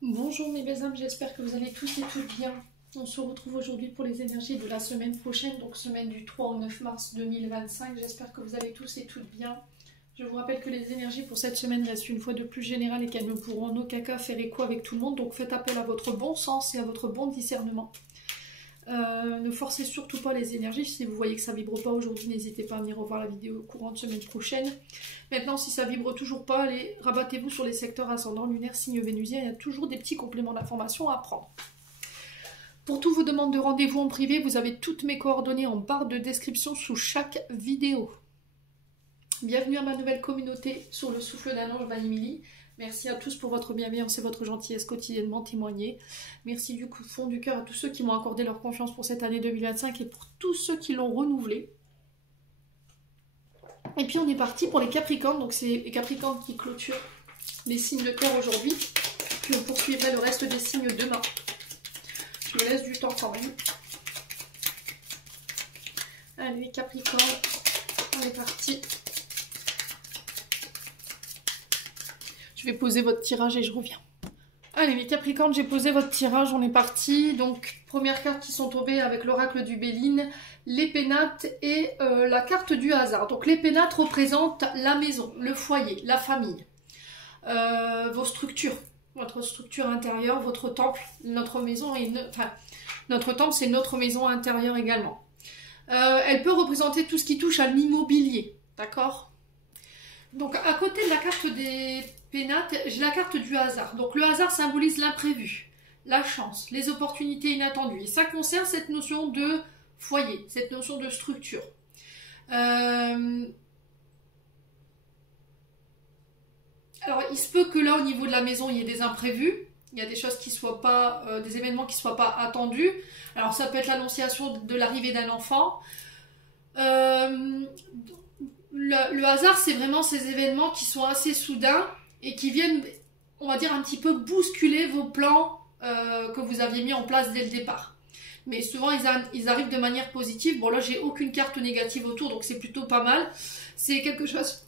Bonjour mes belles âmes, j'espère que vous allez tous et toutes bien. On se retrouve aujourd'hui pour les énergies de la semaine prochaine, donc semaine du 3 au 9 mars 2025. J'espère que vous allez tous et toutes bien. Je vous rappelle que les énergies pour cette semaine restent une fois de plus générales et qu'elles ne pourront en aucun cas faire écho avec tout le monde. Donc faites appel à votre bon sens et à votre bon discernement. Ne forcez surtout pas les énergies. Si vous voyez que ça ne vibre pas aujourd'hui, n'hésitez pas à venir revoir la vidéo courante semaine prochaine. Maintenant, si ça vibre toujours pas, allez, rabattez-vous sur les secteurs ascendants, lunaires, signes vénusiens. Il y a toujours des petits compléments d'information à prendre. Pour toutes vos demandes de rendez-vous en privé, vous avez toutes mes coordonnées en barre de description sous chaque vidéo. Bienvenue à ma nouvelle communauté sur le souffle d'un ange by Emily. Merci à tous pour votre bienveillance et votre gentillesse quotidiennement témoignée. Merci du fond du cœur à tous ceux qui m'ont accordé leur confiance pour cette année 2025 et pour tous ceux qui l'ont renouvelée. Et puis on est parti pour les Capricornes, donc c'est les Capricornes qui clôturent les signes de terre aujourd'hui. Je poursuivrai le reste des signes demain. Je me laisse du temps quand même. Allez Capricorne, on est parti. Je vais poser votre tirage et je reviens. Allez les Capricornes, j'ai posé votre tirage, on est parti. Donc première carte qui sont tombées avec l'oracle du Béline, les pénates et la carte du hasard. Donc les pénates représentent la maison, le foyer, la famille, vos structures, votre structure intérieure, votre temple, notre maison et notre temple c'est notre maison intérieure également. Elle peut représenter tout ce qui touche à l'immobilier, d'accord? Donc à côté de la carte des pénates, j'ai la carte du hasard. Donc le hasard symbolise l'imprévu, la chance, les opportunités inattendues. Et ça concerne cette notion de foyer, cette notion de structure. Alors il se peut que là au niveau de la maison il y ait des imprévus. Il y a des choses qui soient pas, des événements qui ne soient pas attendus. Alors ça peut être l'annonciation de l'arrivée d'un enfant. Le hasard, c'est vraiment ces événements qui sont assez soudains et qui viennent, on va dire, un petit peu bousculer vos plans que vous aviez mis en place dès le départ. Mais souvent, ils arrivent de manière positive. Bon, là, j'ai aucune carte négative autour, donc c'est plutôt pas mal. C'est quelque chose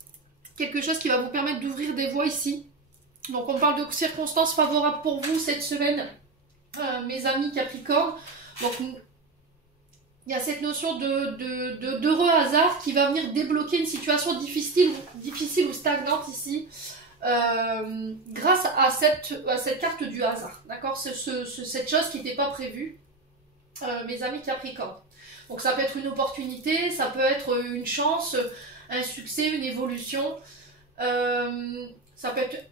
qui va vous permettre d'ouvrir des voies ici. Donc, on parle de circonstances favorables pour vous cette semaine, mes amis Capricorne. Donc, il y a cette notion d'heureux hasard qui va venir débloquer une situation difficile ou stagnante ici grâce à cette carte du hasard. D'accord, cette chose qui n'était pas prévue, mes amis Capricorne. Donc ça peut être une opportunité, ça peut être une chance, un succès, une évolution. Ça peut être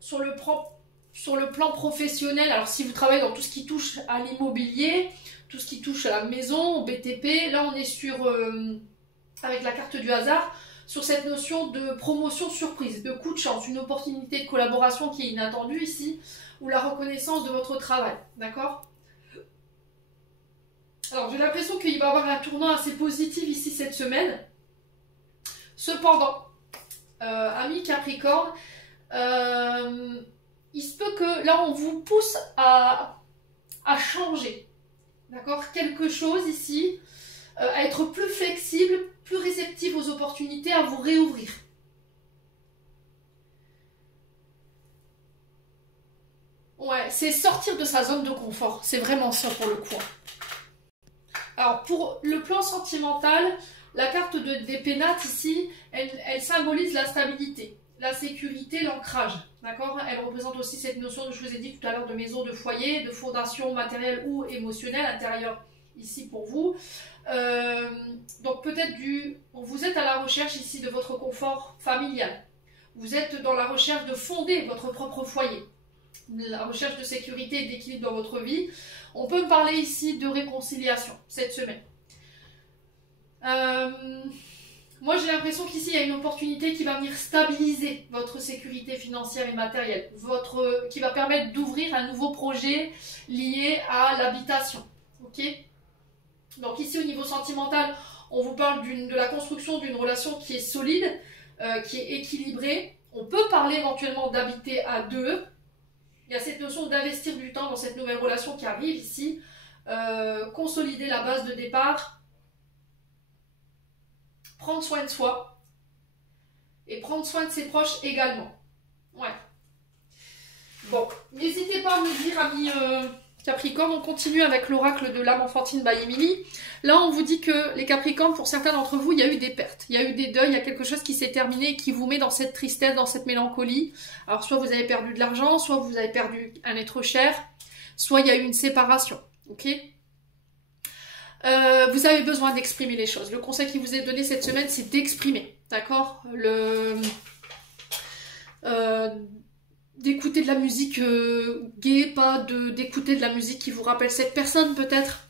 sur le plan professionnel. Alors si vous travaillez dans tout ce qui touche à l'immobilier, tout ce qui touche à la maison, au BTP, là on est sur, avec la carte du hasard, sur cette notion de promotion surprise, de coup de chance, une opportunité de collaboration qui est inattendue ici, ou la reconnaissance de votre travail, d'accord? Alors j'ai l'impression qu'il va y avoir un tournant assez positif ici cette semaine. Cependant, amis Capricorne, il se peut que là on vous pousse à changer. D'accord, quelque chose ici, à être plus flexible, plus réceptive aux opportunités, à vous réouvrir. Ouais, c'est sortir de sa zone de confort. C'est vraiment ça pour le coup. Alors, pour le plan sentimental, la carte des pénates ici, elle symbolise la stabilité, la sécurité, l'ancrage. D'accord? Elle représente aussi cette notion, je vous ai dit tout à l'heure, de maison, de foyer, de fondation matérielle ou émotionnelle intérieure ici pour vous. Donc peut-être vous êtes à la recherche ici de votre confort familial. Vous êtes dans la recherche de fonder votre propre foyer. La recherche de sécurité et d'équilibre dans votre vie. On peut me parler ici de réconciliation cette semaine. Moi, j'ai l'impression qu'ici, il y a une opportunité qui va venir stabiliser votre sécurité financière et matérielle, qui va permettre d'ouvrir un nouveau projet lié à l'habitation. Ok? Donc ici, au niveau sentimental, on vous parle de la construction d'une relation qui est solide, qui est équilibrée. On peut parler éventuellement d'habiter à deux. Il y a cette notion d'investir du temps dans cette nouvelle relation qui arrive ici, consolider la base de départ, prendre soin de soi et prendre soin de ses proches également. Ouais. Bon, n'hésitez pas pouvoir me dire, amis Capricorne, on continue avec l'oracle de l'âme enfantine by Emily. Là, on vous dit que les Capricornes, pour certains d'entre vous, il y a eu des pertes, il y a eu des deuils, il y a quelque chose qui s'est terminé et qui vous met dans cette tristesse, dans cette mélancolie. Alors, soit vous avez perdu de l'argent, soit vous avez perdu un être cher, soit il y a eu une séparation, ok? Vous avez besoin d'exprimer les choses. Le conseil qui vous est donné cette semaine, c'est d'exprimer, d'accord? D'écouter de la musique gaie, pas d'écouter de la musique qui vous rappelle cette personne peut-être,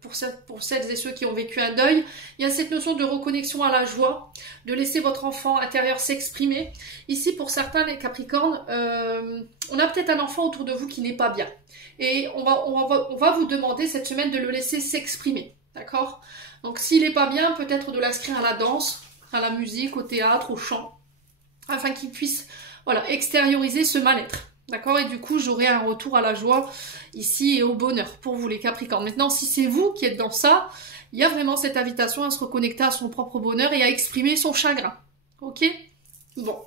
pour celles et ceux qui ont vécu un deuil. Il y a cette notion de reconnexion à la joie, de laisser votre enfant intérieur s'exprimer. Ici, pour certains, les Capricornes, on a peut-être un enfant autour de vous qui n'est pas bien. Et on va vous demander cette semaine de le laisser s'exprimer, d'accord? Donc s'il n'est pas bien, peut-être de l'inscrire à la danse, à la musique, au théâtre, au chant, afin qu'il puisse... Voilà, extérioriser ce mal-être, d'accord? Et du coup, j'aurai un retour à la joie ici et au bonheur pour vous les Capricornes. Maintenant, si c'est vous qui êtes dans ça, il y a vraiment cette invitation à se reconnecter à son propre bonheur et à exprimer son chagrin, ok? Bon.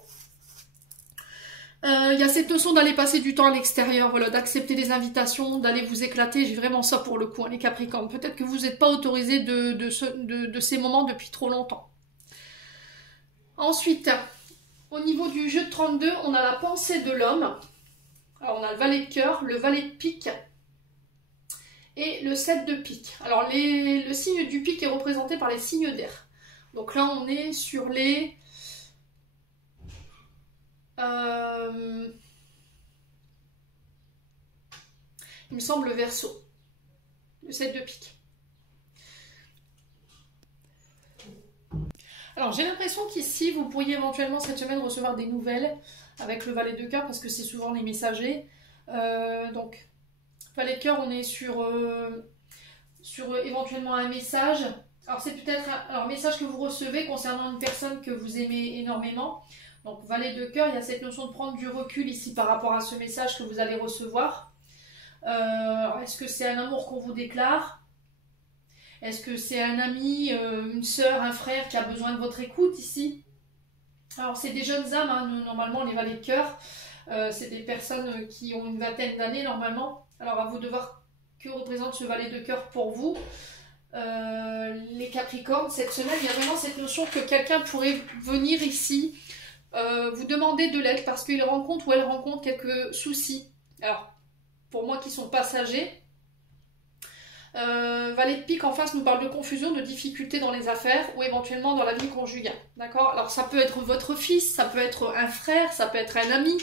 Il y a cette notion d'aller passer du temps à l'extérieur, voilà, d'accepter les invitations, d'aller vous éclater. J'ai vraiment ça pour le coup, hein, les Capricornes. Peut-être que vous n'êtes pas autorisé de ces moments depuis trop longtemps. Ensuite... Au niveau du jeu de 32, on a la pensée de l'homme. Alors, on a le valet de cœur, le valet de pique et le 7 de pique. Alors, le signe du pique est représenté par les signes d'air. Donc là, on est sur les... il me semble le Verseau, le 7 de pique. Alors j'ai l'impression qu'ici vous pourriez éventuellement cette semaine recevoir des nouvelles avec le valet de cœur parce que c'est souvent les messagers. Donc valet de cœur, on est sur éventuellement un message. Alors c'est peut-être un message que vous recevez concernant une personne que vous aimez énormément. Donc valet de cœur, il y a cette notion de prendre du recul ici par rapport à ce message que vous allez recevoir. Est-ce que c'est un amour qu'on vous déclare ? Est-ce que c'est un ami, une sœur, un frère qui a besoin de votre écoute ici? Alors c'est des jeunes âmes, hein, normalement les valets de cœur, c'est des personnes qui ont une vingtaine d'années normalement. Alors à vous de voir que représente ce valet de cœur pour vous. Les Capricornes, cette semaine, il y a vraiment cette notion que quelqu'un pourrait venir ici vous demander de l'aide parce qu'il rencontre ou elle rencontre quelques soucis. Alors pour moi qui sont passagers. Valet de pique en face nous parle de confusion, de difficultés dans les affaires ou éventuellement dans la vie conjugale. D'accord? Alors ça peut être votre fils, ça peut être un frère, ça peut être un ami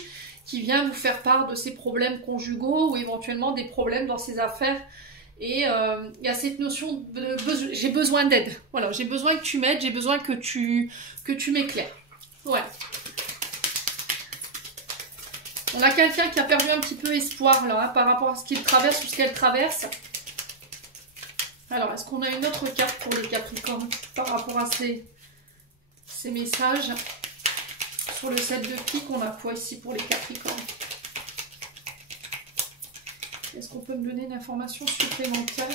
qui vient vous faire part de ses problèmes conjugaux ou éventuellement des problèmes dans ses affaires. Et il y a cette notion de j'ai besoin d'aide. Voilà, j'ai besoin que tu m'aides, j'ai besoin que tu m'éclaires. Ouais. On a quelqu'un qui a perdu un petit peu espoir là, hein, par rapport à ce qu'il traverse ou ce qu'elle traverse. Alors, est-ce qu'on a une autre carte pour les Capricornes par rapport à ces messages? Sur le 7 de pique, on a quoi ici pour les Capricornes? Est-ce qu'on peut me donner une information supplémentaire?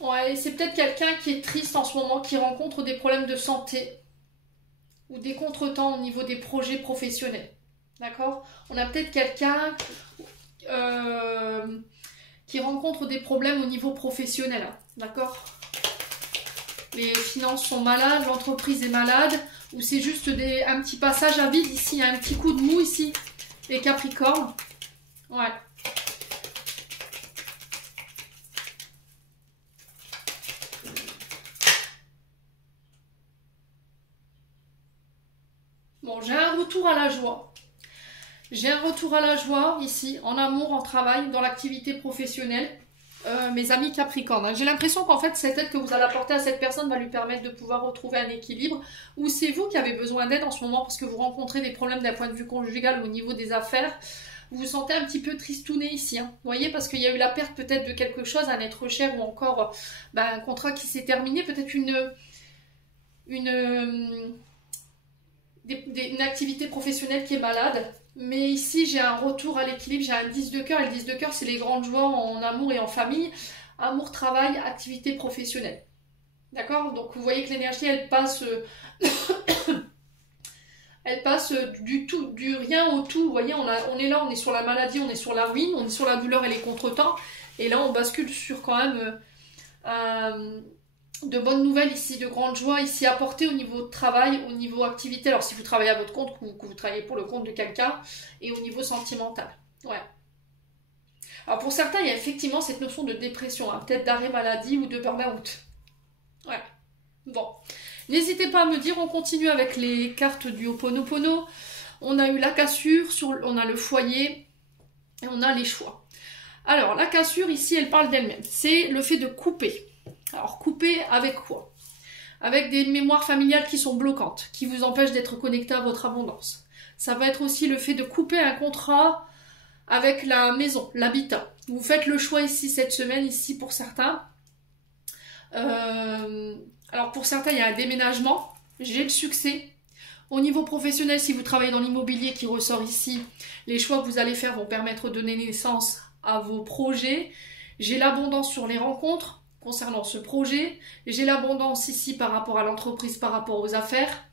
Ouais, c'est peut-être quelqu'un qui est triste en ce moment, qui rencontre des problèmes de santé ou des contretemps au niveau des projets professionnels. D'accord? On a peut-être quelqu'un qui rencontre des problèmes au niveau professionnel. Hein, d'accord? Les finances sont malades, l'entreprise est malade, ou c'est juste un petit passage à vide ici, il y a un petit coup de mou ici, les Capricornes. Ouais. Bon, j'ai un retour à la joie. J'ai un retour à la joie ici, en amour, en travail, dans l'activité professionnelle. Mes amis Capricornes. Hein. J'ai l'impression qu'en fait, cette aide que vous allez apporter à cette personne va lui permettre de pouvoir retrouver un équilibre. Ou c'est vous qui avez besoin d'aide en ce moment parce que vous rencontrez des problèmes d'un point de vue conjugal au niveau des affaires. Vous vous sentez un petit peu tristouné ici. Hein. Vous voyez, parce qu'il y a eu la perte peut-être de quelque chose, un être cher ou encore un contrat qui s'est terminé. Peut-être une activité professionnelle qui est malade. Mais ici, j'ai un retour à l'équilibre, j'ai un 10 de cœur. Et le 10 de cœur, c'est les grandes joies en amour et en famille. Amour, travail, activité professionnelle. D'accord? Donc, vous voyez que l'énergie, elle passe elle passe du rien au tout. Vous voyez, on est là, on est sur la maladie, on est sur la ruine, on est sur la douleur et les contretemps. Et là, on bascule sur quand même de bonnes nouvelles ici, de grandes joies ici apportées au niveau de travail, au niveau activité. Alors, si vous travaillez à votre compte, que vous travaillez pour le compte de quelqu'un, et au niveau sentimental. Ouais. Alors, pour certains, il y a effectivement cette notion de dépression, hein, peut-être d'arrêt maladie ou de burn-out. Ouais. Bon. N'hésitez pas à me dire, on continue avec les cartes du Ho'oponopono. On a eu la cassure, on a le foyer et on a les choix. Alors, la cassure, ici, elle parle d'elle-même. C'est le fait de couper. Alors, couper avec quoi? Avec des mémoires familiales qui sont bloquantes, qui vous empêchent d'être connecté à votre abondance. Ça va être aussi le fait de couper un contrat avec la maison, l'habitat. Vous faites le choix ici, cette semaine, ici, pour certains. Alors, pour certains, il y a un déménagement. J'ai le succès. Au niveau professionnel, si vous travaillez dans l'immobilier qui ressort ici, les choix que vous allez faire vont permettre de donner naissance à vos projets. J'ai l'abondance sur les rencontres concernant ce projet. J'ai l'abondance ici par rapport à l'entreprise, par rapport aux affaires.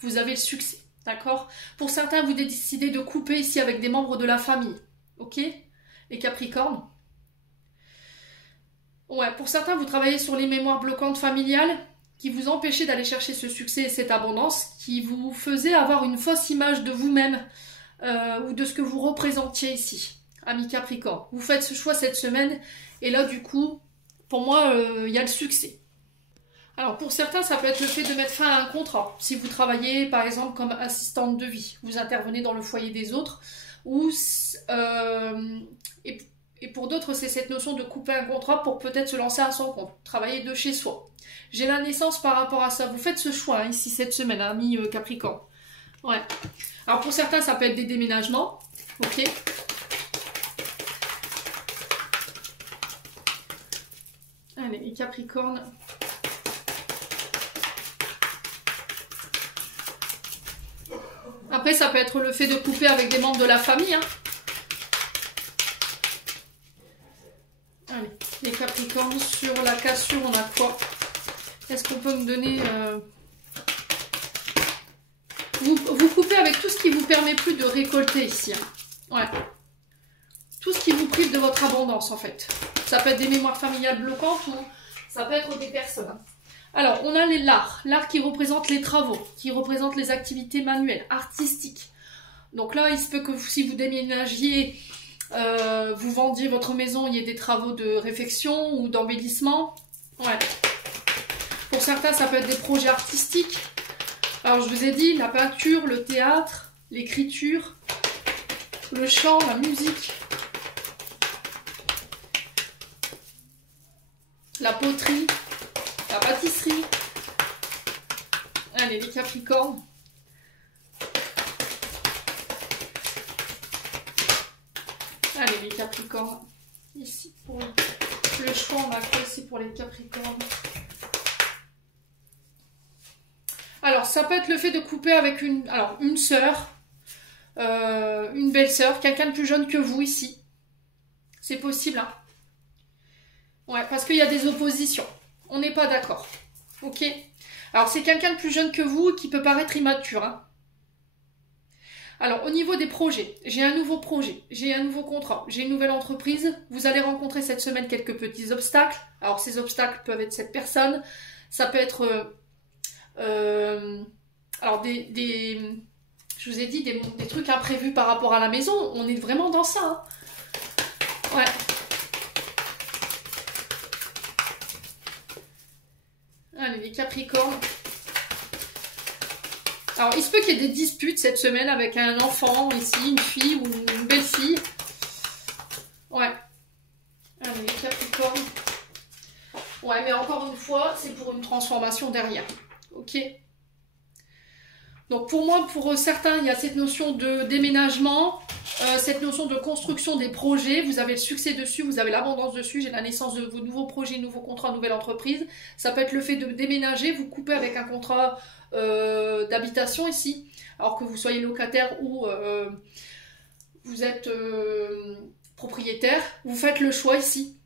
Vous avez le succès, d'accord? Pour certains, vous décidez de couper ici avec des membres de la famille, ok? Les Capricornes. Ouais, pour certains, vous travaillez sur les mémoires bloquantes familiales qui vous empêchaient d'aller chercher ce succès et cette abondance, qui vous faisaient avoir une fausse image de vous-même ou de ce que vous représentiez ici, amis Capricorne. Vous faites ce choix cette semaine et là, du coup, pour moi, il y a le succès. Alors, pour certains, ça peut être le fait de mettre fin à un contrat. Si vous travaillez, par exemple, comme assistante de vie, vous intervenez dans le foyer des autres, ou et pour d'autres, c'est cette notion de couper un contrat pour peut-être se lancer à son compte, travailler de chez soi. J'ai la naissance par rapport à ça. Vous faites ce choix hein, ici cette semaine, amis Capricorne. Ouais. Alors pour certains, ça peut être des déménagements. Ok. Allez, les Capricornes. Après, ça peut être le fait de couper avec des membres de la famille. Hein. Allez, les Capricornes, sur la cassure, on a quoi? Est-ce qu'on peut me donner... Vous coupez avec tout ce qui vous permet plus de récolter ici. Hein. Ouais. Tout ce qui vous prive de votre abondance, en fait. Ça peut être des mémoires familiales bloquantes ou ça peut être des personnes. Alors, on a l'art. L'art qui représente les travaux, qui représente les activités manuelles, artistiques. Donc là, il se peut que si vous déménagiez... vous vendiez votre maison, il y a des travaux de réfection ou d'embellissement. Ouais. Pour certains, ça peut être des projets artistiques. Alors, je vous ai dit, la peinture, le théâtre, l'écriture, le chant, la musique, la poterie, la pâtisserie. Allez, les Capricornes. Allez, les Capricornes. Ici, pour le choix, on a quoi ici pour les Capricornes? Alors, ça peut être le fait de couper avec une sœur, une belle-sœur, quelqu'un de plus jeune que vous ici. C'est possible, hein? Ouais, parce qu'il y a des oppositions. On n'est pas d'accord. Ok? Alors, c'est quelqu'un de plus jeune que vous qui peut paraître immature, hein? Alors, au niveau des projets, j'ai un nouveau projet, j'ai un nouveau contrat, j'ai une nouvelle entreprise. Vous allez rencontrer cette semaine quelques petits obstacles. Alors, ces obstacles peuvent être cette personne. Ça peut être... alors, je vous ai dit, des trucs imprévus par rapport à la maison. On est vraiment dans ça. Hein. Ouais. Allez, les Capricornes. Alors, il se peut qu'il y ait des disputes cette semaine avec un enfant ici, une fille ou une belle-fille. Ouais. Allez, les Capricornes. Ouais, mais encore une fois, c'est pour une transformation derrière. Ok. Donc, pour moi, pour certains, il y a cette notion de déménagement, cette notion de construction des projets. Vous avez le succès dessus, vous avez l'abondance dessus. J'ai la naissance de vos nouveaux projets, nouveaux contrats, nouvelle entreprise. Ça peut être le fait de déménager, vous coupez avec un contrat d'habitation ici, alors que vous soyez locataire ou vous êtes propriétaire. Vous faites le choix ici.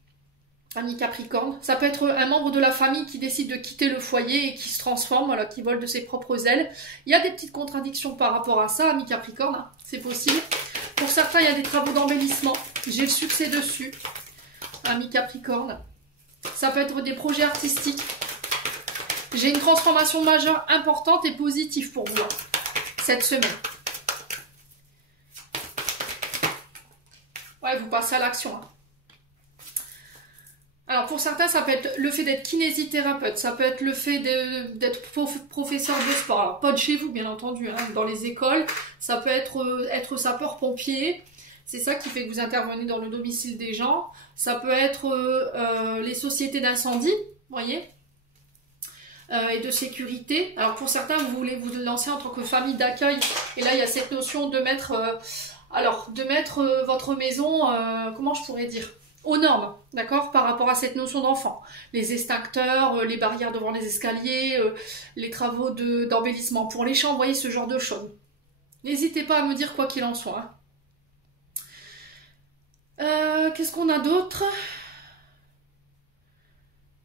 Ami Capricorne. Ça peut être un membre de la famille qui décide de quitter le foyer et qui se transforme, voilà, qui vole de ses propres ailes. Il y a des petites contradictions par rapport à ça, ami Capricorne, hein, c'est possible. Pour certains, il y a des travaux d'embellissement. J'ai le succès dessus, ami Capricorne. Ça peut être des projets artistiques. J'ai une transformation majeure importante et positive pour vous, hein, cette semaine. Ouais, vous passez à l'action, hein. Alors pour certains, ça peut être le fait d'être kinésithérapeute, ça peut être le fait d'être professeur de sport. Alors pas de chez vous, bien entendu, hein, dans les écoles. Ça peut être sapeur-pompier. C'est ça qui fait que vous intervenez dans le domicile des gens. Ça peut être les sociétés d'incendie, vous voyez, et de sécurité. Alors pour certains, vous voulez vous lancer en tant que famille d'accueil. Et là, il y a cette notion de mettre, votre maison, comment je pourrais dire, aux normes, d'accord, par rapport à cette notion d'enfant. Les extincteurs, les barrières devant les escaliers, les travaux d'embellissement pour les champs, vous voyez, ce genre de choses. N'hésitez pas à me dire quoi qu'il en soit. Qu'est-ce qu'on a d'autre?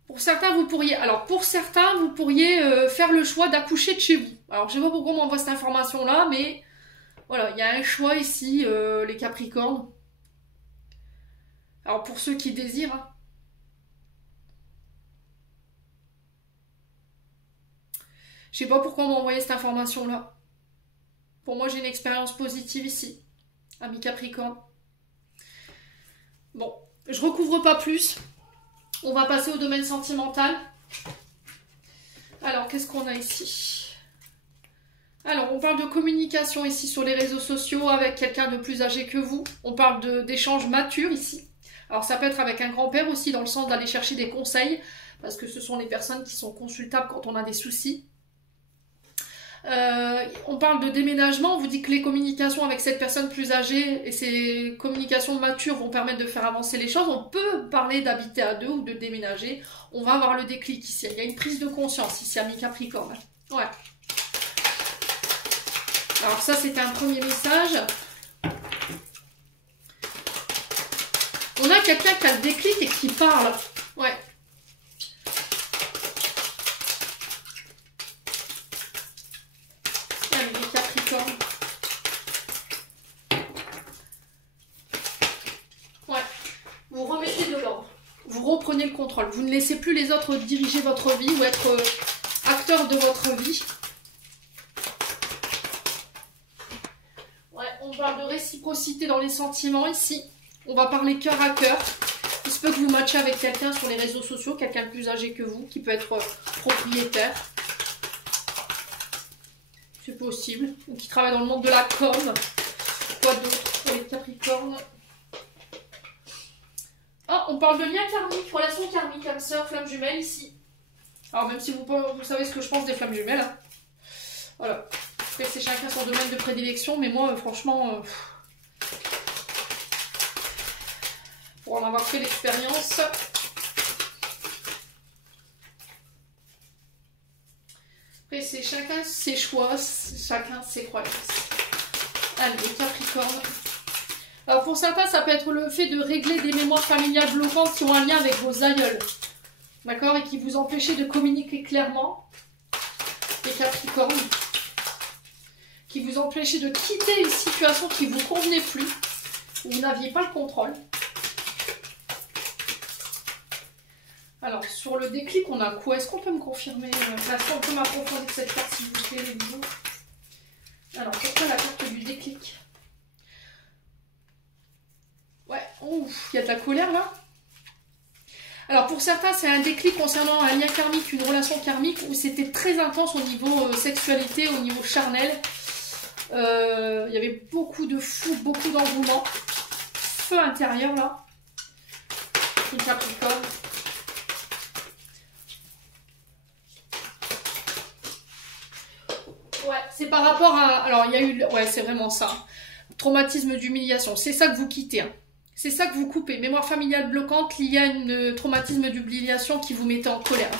Pour certains, vous pourriez faire le choix d'accoucher de chez vous. Alors, je sais pas pourquoi on m'envoie cette information-là, mais voilà, il y a un choix ici, les Capricornes. Alors pour ceux qui désirent, hein. Je sais pas pourquoi on m'a envoyé cette information-là. Pour moi, j'ai une expérience positive ici, ami Capricorne. Bon, je recouvre pas plus. On va passer au domaine sentimental. Alors, qu'est-ce qu'on a ici? Alors, on parle de communication ici sur les réseaux sociaux avec quelqu'un de plus âgé que vous. On parle d'échanges matures ici. Alors ça peut être avec un grand-père aussi, dans le sens d'aller chercher des conseils, parce que ce sont les personnes qui sont consultables quand on a des soucis. On parle de déménagement, on vous dit que les communications avec cette personne plus âgée et ces communications matures vont permettre de faire avancer les choses. On peut parler d'habiter à deux ou de déménager. On va avoir le déclic ici. Il y a une prise de conscience ici, ami Capricorne. Ouais. Alors ça, c'était un premier message. On a quelqu'un qui a le déclic et qui parle. Ouais. Allez, les Capricornes. Ouais. Vous remettez de l'ordre. Vous reprenez le contrôle. Vous ne laissez plus les autres diriger votre vie ou être acteurs de votre vie. Ouais, on parle de réciprocité dans les sentiments ici. On va parler cœur à cœur. Il se peut que vous matchiez avec quelqu'un sur les réseaux sociaux, quelqu'un de plus âgé que vous, qui peut être propriétaire. C'est possible. Ou qui travaille dans le monde de la com. Quoi d'autre pour les Capricornes? Ah, on parle de lien karmique, relation karmique, âme sœur, flamme jumelle ici. Alors même si vous savez ce que je pense des flammes jumelles. Hein. Voilà. Après, c'est chacun son domaine de prédilection, mais moi, franchement... pour en avoir fait l'expérience. Après, c'est chacun ses choix, chacun ses croyances. Allez, Capricorne. Alors, pour certains, ça peut être le fait de régler des mémoires familiales bloquantes qui ont un lien avec vos aïeuls. D'accord? Et qui vous empêchaient de communiquer clairement. Les Capricornes. Qui vous empêchaient de quitter une situation qui ne vous convenait plus. Où vous n'aviez pas le contrôle. Alors, sur le déclic, on a quoi? Est-ce qu'on peut me confirmer? Est-ce qu'on peut m'approfondir cette carte, s'il vous plaît, les bisous? Alors, pourquoi la carte du déclic? Ouais, ouf, il y a de la colère, là. Alors, pour certains, c'est un déclic concernant un lien karmique, une relation karmique, où c'était très intense au niveau sexualité, au niveau charnel. Il y avait beaucoup de fou, beaucoup d'engouement. Feu intérieur, là. Une Capricorne. Ouais, c'est par rapport à... Alors, il y a eu... Ouais, c'est vraiment ça. Traumatisme d'humiliation. C'est ça que vous quittez. Hein. C'est ça que vous coupez. Mémoire familiale bloquante liée à un traumatisme d'humiliation qui vous mettait en colère.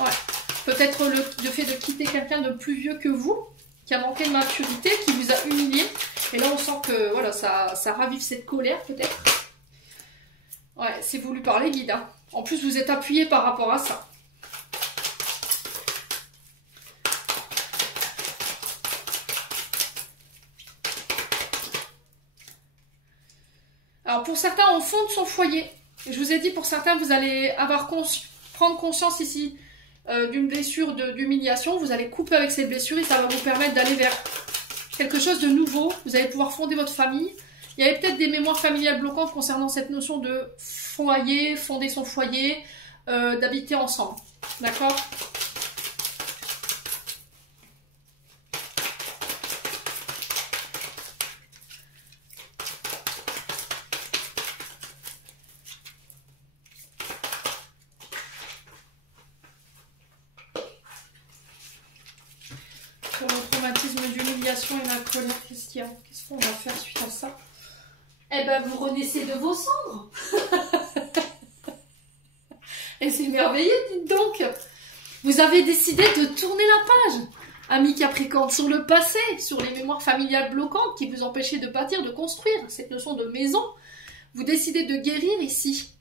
Ouais. Peut-être le fait de quitter quelqu'un de plus vieux que vous, qui a manqué de maturité, qui vous a humilié. Et là, on sent que voilà, ça ravive cette colère, peut-être. Ouais, c'est voulu par les guides. Hein. En plus, vous êtes appuyé par rapport à ça. Alors pour certains, au fond de son foyer, je vous ai dit pour certains, vous allez prendre conscience ici d'une blessure d'humiliation. Vous allez couper avec cette blessure et ça va vous permettre d'aller vers quelque chose de nouveau. Vous allez pouvoir fonder votre famille. Il y avait peut-être des mémoires familiales bloquantes concernant cette notion de foyer, fonder son foyer, d'habiter ensemble. D'accord ? Pour le traumatisme d'humiliation et la colère, qu'est-ce qu'il y a? Qu'est-ce qu'on va faire suite à ça? Eh ben, vous renaissez de vos cendres. Et c'est merveilleux, dites donc. Vous avez décidé de tourner la page, ami Capricorne, sur le passé, sur les mémoires familiales bloquantes qui vous empêchaient de bâtir, de construire cette notion de maison. Vous décidez de guérir ici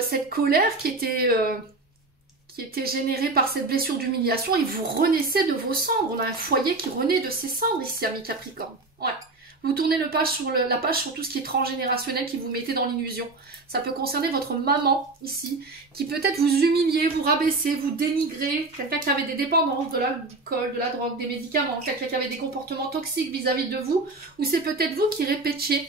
cette colère qui était générée par cette blessure d'humiliation et vous renaissez de vos cendres. On a un foyer qui renaît de ses cendres ici, ami Capricorne. Ouais. Vous tournez la page sur tout ce qui est transgénérationnel qui vous mettez dans l'illusion. Ça peut concerner votre maman ici, qui peut-être vous humiliez, vous rabaissez, vous dénigrez. Quelqu'un qui avait des dépendances, de l'alcool, de la drogue, des médicaments. Quelqu'un qui avait des comportements toxiques vis-à-vis de vous. Ou c'est peut-être vous qui répétiez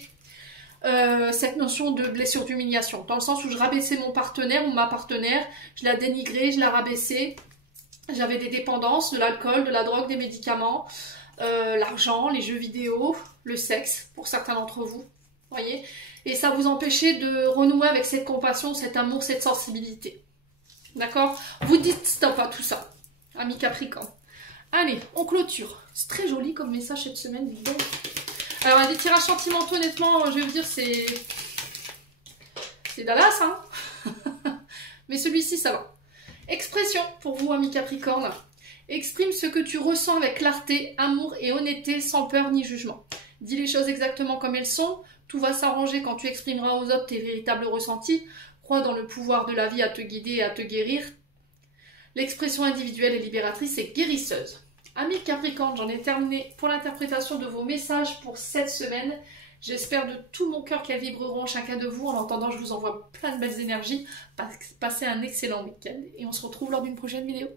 cette notion de blessure d'humiliation. Dans le sens où je rabaissais mon partenaire ou ma partenaire, je la dénigrais, je la rabaissais. J'avais des dépendances, de l'alcool, de la drogue, des médicaments. L'argent, les jeux vidéo, le sexe, pour certains d'entre vous, voyez, et ça vous empêchait de renouer avec cette compassion, cet amour, cette sensibilité, d'accord? Vous dites stop à tout ça, ami Capricorne. Allez, on clôture. C'est très joli comme message cette semaine, dis donc. Alors, des tirages sentimentaux, honnêtement, je vais vous dire, c'est Dallas, hein. Mais celui-ci, ça va. Expression pour vous, ami Capricorne. Exprime ce que tu ressens avec clarté, amour et honnêteté, sans peur ni jugement. Dis les choses exactement comme elles sont. Tout va s'arranger quand tu exprimeras aux autres tes véritables ressentis. Crois dans le pouvoir de la vie à te guider et à te guérir. L'expression individuelle et libératrice est guérisseuse. Amis Capricorne, j'en ai terminé pour l'interprétation de vos messages pour cette semaine. J'espère de tout mon cœur qu'elles vibreront chacun de vous. En attendant, je vous envoie plein de belles énergies. Passez un excellent week-end et on se retrouve lors d'une prochaine vidéo.